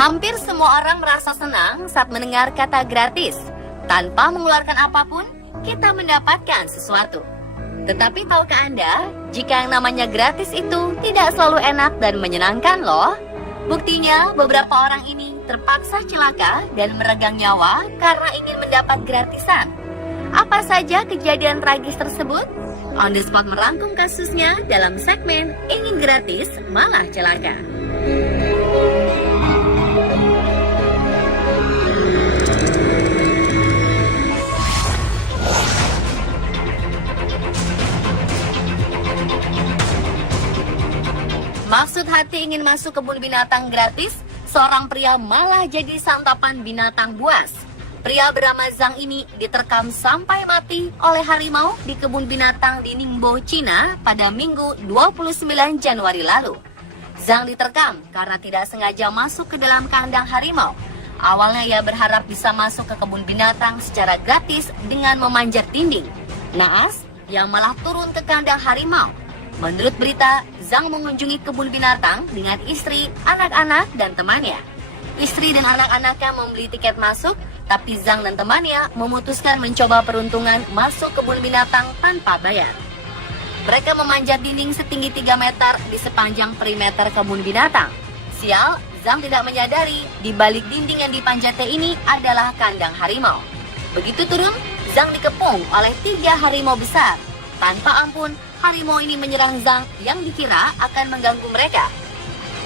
Hampir semua orang merasa senang saat mendengar kata gratis. Tanpa mengeluarkan apapun, kita mendapatkan sesuatu. Tetapi tahukah Anda, jika yang namanya gratis itu tidak selalu enak dan menyenangkan loh. Buktinya, beberapa orang ini terpaksa celaka dan meregang nyawa karena ingin mendapat gratisan. Apa saja kejadian tragis tersebut? On the Spot merangkum kasusnya dalam segmen Ingin Gratis Malah Celaka. Maksud hati ingin masuk kebun binatang gratis, seorang pria malah jadi santapan binatang buas. Pria bernama Zhang ini diterkam sampai mati oleh harimau di kebun binatang di Ningbo, Cina pada Minggu 29 Januari lalu. Zhang diterkam karena tidak sengaja masuk ke dalam kandang harimau. Awalnya ia berharap bisa masuk ke kebun binatang secara gratis dengan memanjat dinding. Naas, ia malah turun ke kandang harimau. Menurut berita, Zhang mengunjungi kebun binatang dengan istri, anak-anak, dan temannya. Istri dan anak-anaknya membeli tiket masuk, tapi Zhang dan temannya memutuskan mencoba peruntungan masuk kebun binatang tanpa bayar. Mereka memanjat dinding setinggi 3 meter di sepanjang perimeter kebun binatang. Sial, Zhang tidak menyadari di balik dinding yang dipanjatnya ini adalah kandang harimau. Begitu turun, Zhang dikepung oleh 3 harimau besar. Tanpa ampun, harimau ini menyerang Zhang yang dikira akan mengganggu mereka.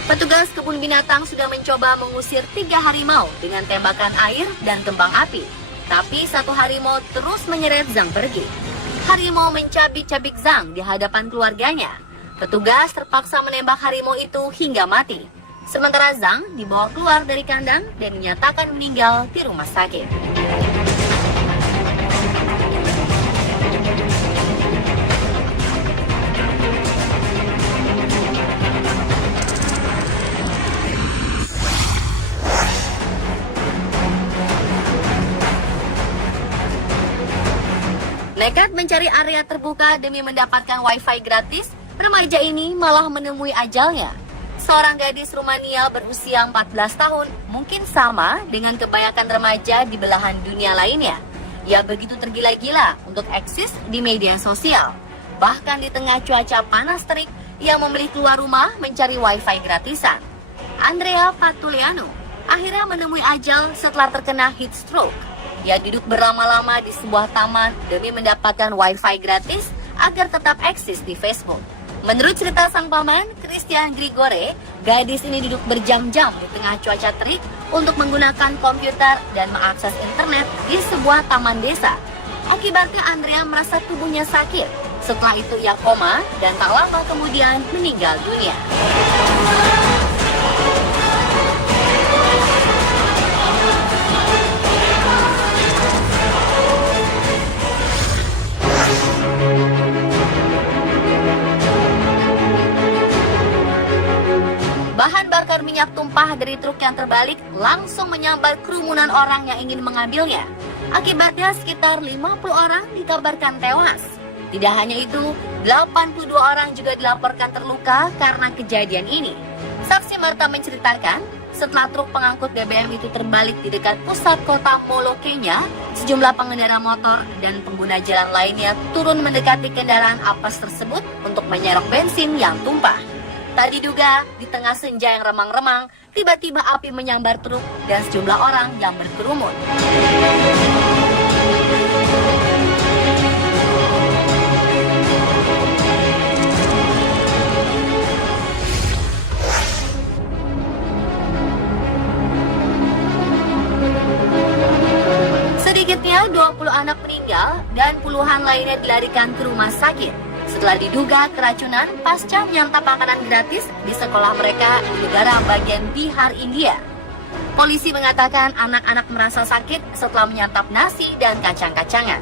Petugas kebun binatang sudah mencoba mengusir 3 harimau dengan tembakan air dan kembang api. Tapi satu harimau terus menyeret Zhang pergi. Harimau mencabik-cabik Zhang di hadapan keluarganya. Petugas terpaksa menembak harimau itu hingga mati. Sementara Zhang dibawa keluar dari kandang dan dinyatakan meninggal di rumah sakit. Nekat mencari area terbuka demi mendapatkan wifi gratis, remaja ini malah menemui ajalnya. Seorang gadis Rumania berusia 14 tahun mungkin sama dengan kebanyakan remaja di belahan dunia lainnya. Ia begitu tergila-gila untuk eksis di media sosial. Bahkan di tengah cuaca panas terik, ia memilih keluar rumah mencari wifi gratisan. Andrea Patuliano akhirnya menemui ajal setelah terkena heat stroke. Ia duduk berlama-lama di sebuah taman demi mendapatkan wifi gratis agar tetap eksis di Facebook. Menurut cerita sang paman, Christian Grigore, gadis ini duduk berjam-jam di tengah cuaca terik untuk menggunakan komputer dan mengakses internet di sebuah taman desa. Akibatnya Andrea merasa tubuhnya sakit. Setelah itu ia koma dan tak lama kemudian meninggal dunia. Bahan bakar minyak tumpah dari truk yang terbalik langsung menyambar kerumunan orang yang ingin mengambilnya. Akibatnya sekitar 50 orang dikabarkan tewas. Tidak hanya itu, 82 orang juga dilaporkan terluka karena kejadian ini. Saksi mata menceritakan, setelah truk pengangkut BBM itu terbalik di dekat pusat kota Molo, Kenya, sejumlah pengendara motor dan pengguna jalan lainnya turun mendekati kendaraan apes tersebut untuk menyerok bensin yang tumpah. Tak diduga, di tengah senja yang remang-remang, tiba-tiba api menyambar truk dan sejumlah orang yang berkerumun. Sedikitnya 20 anak meninggal dan puluhan lainnya dilarikan ke rumah sakit setelah diduga keracunan pasca menyantap makanan gratis di sekolah mereka di negara bagian Bihar, India. Polisi mengatakan anak-anak merasa sakit setelah menyantap nasi dan kacang-kacangan.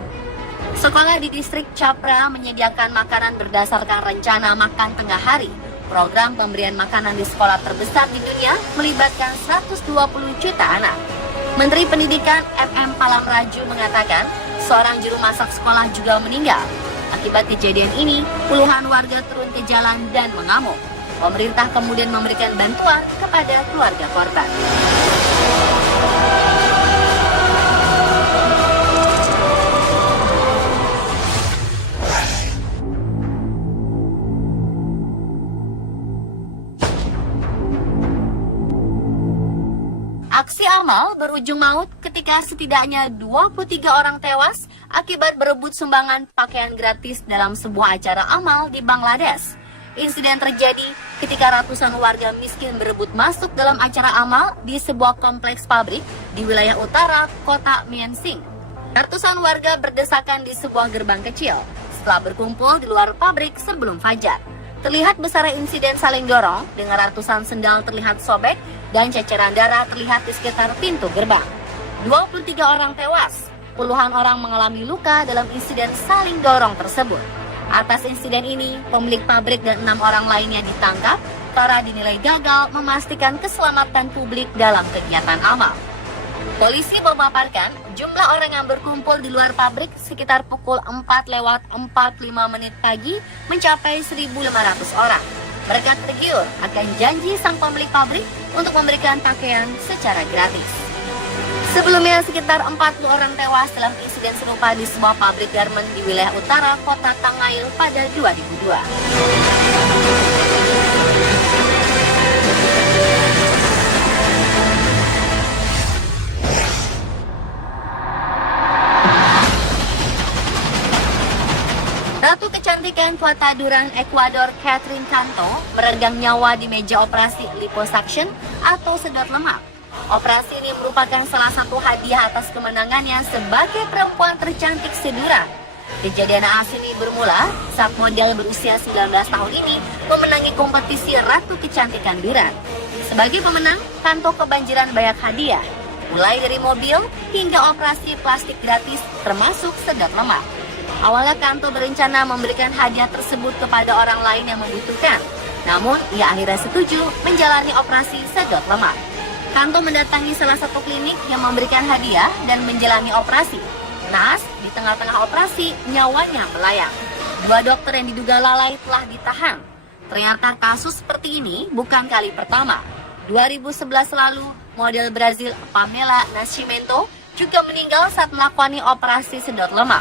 Sekolah di distrik Chapra menyediakan makanan berdasarkan rencana makan tengah hari. Program pemberian makanan di sekolah terbesar di dunia melibatkan 120 juta anak. Menteri Pendidikan FM Palamraju mengatakan seorang juru masak sekolah juga meninggal. Akibat kejadian ini, puluhan warga turun ke jalan dan mengamuk. Pemerintah kemudian memberikan bantuan kepada keluarga korban. Aksi amal berujung maut ketika setidaknya 23 orang tewas akibat berebut sumbangan pakaian gratis dalam sebuah acara amal di Bangladesh. Insiden terjadi ketika ratusan warga miskin berebut masuk dalam acara amal di sebuah kompleks pabrik di wilayah utara kota Mien Sing. Ratusan warga berdesakan di sebuah gerbang kecil setelah berkumpul di luar pabrik sebelum fajar. Terlihat besar insiden saling dorong dengan ratusan sendal terlihat sobek dan ceceran darah terlihat di sekitar pintu gerbang. 23 orang tewas, puluhan orang mengalami luka dalam insiden saling dorong tersebut. Atas insiden ini, pemilik pabrik dan 6 orang lainnya ditangkap karena dinilai gagal memastikan keselamatan publik dalam kegiatan amal. Polisi memaparkan jumlah orang yang berkumpul di luar pabrik sekitar pukul 4:45 pagi mencapai 1.500 orang. Mereka tergiur akan janji sang pemilik pabrik untuk memberikan pakaian secara gratis. Sebelumnya, sekitar 40 orang tewas dalam insiden serupa di sebuah pabrik garmen di wilayah utara kota Tangail pada 2002. Ratu kecantikan kota Durang, Ekuador, Catherine Canto meregang nyawa di meja operasi liposuction atau sedot lemak. Operasi ini merupakan salah satu hadiah atas kemenangannya sebagai perempuan tercantik sedunia. Kejadian naas ini bermula saat model berusia 19 tahun ini memenangi kompetisi Ratu Kecantikan Durang. Sebagai pemenang, Canto kebanjiran banyak hadiah, mulai dari mobil hingga operasi plastik gratis termasuk sedot lemak. Awalnya Canto berencana memberikan hadiah tersebut kepada orang lain yang membutuhkan. Namun, ia akhirnya setuju menjalani operasi sedot lemak. Canto mendatangi salah satu klinik yang memberikan hadiah dan menjalani operasi. Naas, di tengah-tengah operasi, nyawanya melayang. 2 dokter yang diduga lalai telah ditahan. Ternyata kasus seperti ini bukan kali pertama. 2011 lalu, model Brazil Pamela Nascimento juga meninggal saat melakoni operasi sedot lemak.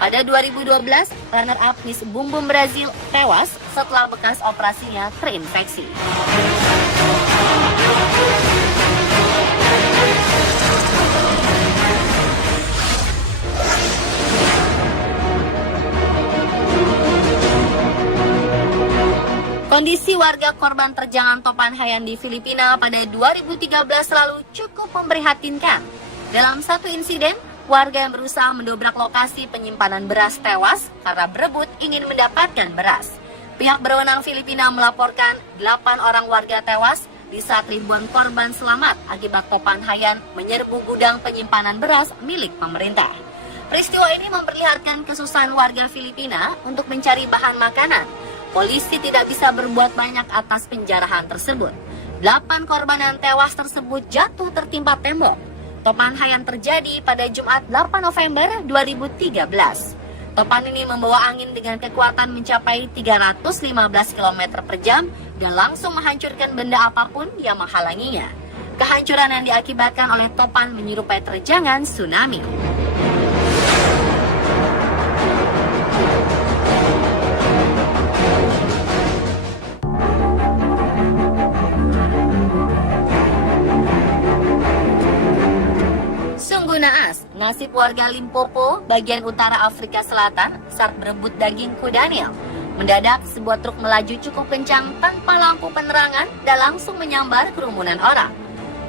Pada 2012, runner-up Miss Bum Bum Brazil tewas setelah bekas operasinya terinfeksi. Kondisi warga korban terjangan topan Haiyan di Filipina pada 2013 lalu cukup memprihatinkan. Dalam satu insiden, warga yang berusaha mendobrak lokasi penyimpanan beras tewas karena berebut ingin mendapatkan beras. Pihak berwenang Filipina melaporkan 8 orang warga tewas di saat ribuan korban selamat akibat topan Haiyan menyerbu gudang penyimpanan beras milik pemerintah. Peristiwa ini memperlihatkan kesusahan warga Filipina untuk mencari bahan makanan. Polisi tidak bisa berbuat banyak atas penjarahan tersebut. 8 korban yang tewas tersebut jatuh tertimpa tembok. Topan Haiyan terjadi pada Jumat 8 November 2013. Topan ini membawa angin dengan kekuatan mencapai 315 km per jam dan langsung menghancurkan benda apapun yang menghalanginya. Kehancuran yang diakibatkan oleh topan menyerupai terjangan tsunami. Naas, nasib warga Limpopo, bagian utara Afrika Selatan saat berebut daging kudanil. Mendadak, sebuah truk melaju cukup kencang tanpa lampu penerangan dan langsung menyambar kerumunan orang.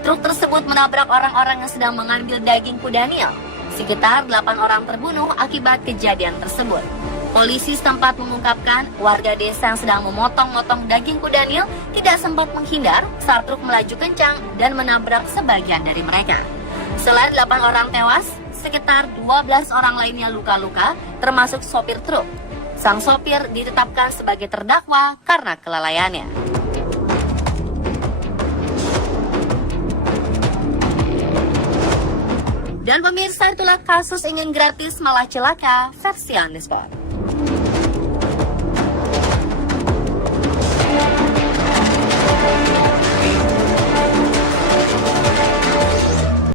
Truk tersebut menabrak orang-orang yang sedang mengambil daging kudanil. Sekitar 8 orang terbunuh akibat kejadian tersebut. Polisi setempat mengungkapkan warga desa yang sedang memotong-motong daging kudanil tidak sempat menghindar saat truk melaju kencang dan menabrak sebagian dari mereka. Selain 8 orang tewas, sekitar 12 orang lainnya luka-luka, termasuk sopir truk. Sang sopir ditetapkan sebagai terdakwa karena kelalaiannya. Dan pemirsa, itulah kasus ingin gratis malah celaka versi Anisport.